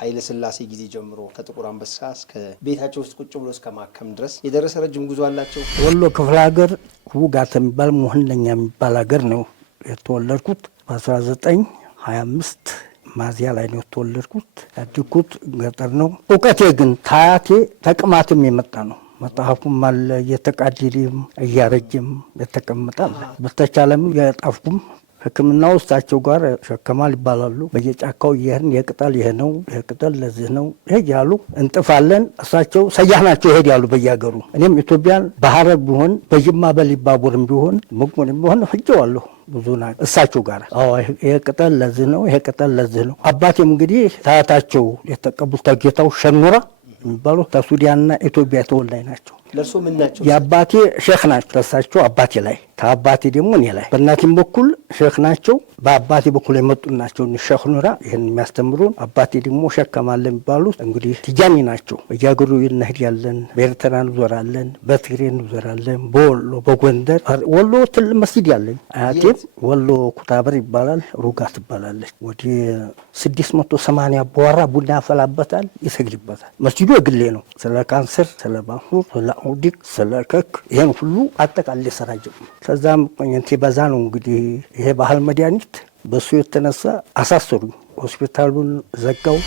ኃይለ ሥላሴ ጊዜ ጀምሮ ከጥቁር አንበሳ እስከ ቤታቸው ውስጥ ቁጭ ብሎ እስከ ማከም ድረስ የደረሰ ረጅም ጉዞ አላቸው። ወሎ ክፍለ ሀገር ውጋት የሚባል ሞህለኛ የሚባል ሀገር ነው የተወለድኩት። በ1925 ማዚያ ላይ ነው የተወለድኩት። ያደግኩት ገጠር ነው። እውቀቴ ግን ከአያቴ ተቅማትም የመጣ ነው። መጽሐፉም አለ እየተቃደደም እያረጀም የተቀመጣል። በተቻለም እያጣፍኩም ሕክምና ውስጣቸው ጋር ሸከማል ይባላሉ። በየጫካው እየሄድን የቅጠል ይሄ ነው የቅጠል ለዚህ ነው ይሄ ያሉ እንጥፋለን። እሳቸው ሰያህ ናቸው ይሄዳሉ በየሀገሩ። እኔም ኢትዮጵያን በሐረር ቢሆን በጅማ በሊባቡርም ቢሆን መቅሞንም ቢሆን ሄጄዋለሁ ብዙ ናቸው እሳቸው ጋር። ይሄ ቅጠል ለዚህ ነው ይሄ ቅጠል ለዚህ ነው። አባቴም እንግዲህ ታያታቸው የተቀቡት ተጌታው ሸኑራ የሚባሉ ከሱዳንና ኢትዮጵያ ተወላጅ ናቸው። ለእርሶ ምን ናቸው? የአባቴ ሼክ ናቸው። ተሳቸው አባቴ ላይ ከአባቴ ደግሞ እኔ ላይ በእናቴም በኩል ሼክ ናቸው። በአባቴ በኩል የመጡ ናቸው ሼክ ኑራ ይህን የሚያስተምሩን። አባቴ ደግሞ ሼክ ከማል የሚባሉት እንግዲህ ቲጃኒ ናቸው። በየሀገሩ እንሄዳለን። በኤርትራ እንዞራለን፣ በትግሬ እንዞራለን፣ በወሎ በጎንደር። ወሎ ትልቅ መስጊድ ያለኝ አያቴም ወሎ ኩታበር ይባላል፣ ሩጋ ትባላለች። ወደ 680 አባወራ ቡና ያፈላበታል፣ ይሰግድበታል። መስጊዱ የግሌ ነው። ስለ ካንሰር፣ ስለ ባንኩር፣ ስለ አውዲቅ፣ ስለ ከክ ይሄን ሁሉ አጠቃላይ ሰራ ጀመርኩ። ከዛም ቆየንቴ በዛ ነው እንግዲህ ይሄ ባህል መድኃኒት በሱ የተነሳ አሳሰሩኝ። ሆስፒታሉን ዘጋው።